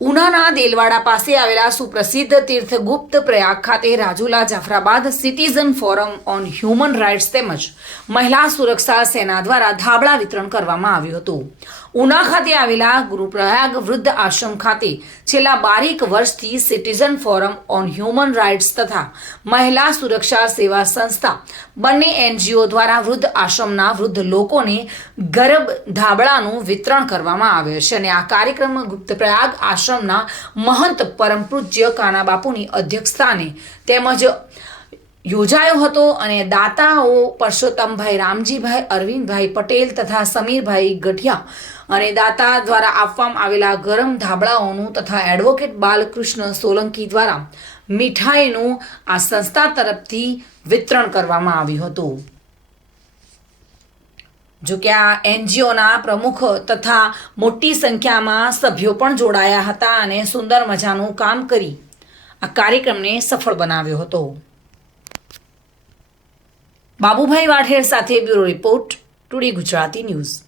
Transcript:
ઉનાના દેલવાડા પાસે આવેલા સુપ્રસિદ્ધ તીર્થગુપ્ત પ્રયાગ ખાતે Rajula Jafrabad citizen forum on human rights તેમજ મહિલા સુરક્ષા સેના દ્વારા ધાબળા વિતરણ કરવામાં આવ્યું હતું. ઉના ખાતે આવેલા ગુરુપ્રયાગ વૃદ્ધ આશ્રમ ખાતે છેલ્લા 12 વર્ષથી citizen forum on human rights તથા મહિલા સુરક્ષા સેવા સંસ્થા બંને એનજીઓ દ્વારા વૃદ્ધ આશ્રમના વૃદ્ધ લોકોને ગરબ ધાબળાનું વિતરણ કરવામાં આવે છે અને આ કાર્યક્રમ ગુપ્તપ્રયાગ આશ્રમના મહંત પરમ પૂજ્ય કાના બાપુની અધ્યક્ષસ્થાને તેમજ યોજાયો હતો અને દાતાઓ પરસોત્તમભાઈ રામજીભાઈ અરવિંદભાઈ પટેલ તથા સમીરભાઈ ગઢિયા અને દાતા દ્વારા આપવામાં આવેલા ગરમ ધાબળાઓનું તથા એડવોકેટ બાલકૃષ્ણ સોલંકી દ્વારા મીઠાઈનું આ સંસ્થા તરફથી વિતરણ કરવામાં આવ્યું હતું. જો કે આ એનજીઓના પ્રમુખ તથા મોટી સંખ્યામાં સભ્યો પણ જોડાયા હતા અને સુંદર મજાનું કામ કરી આ કાર્યક્રમને સફળ બનાવ્યો હતો. બાબુભાઈ વાઢેર સાથે bureau report, today Gujarati news.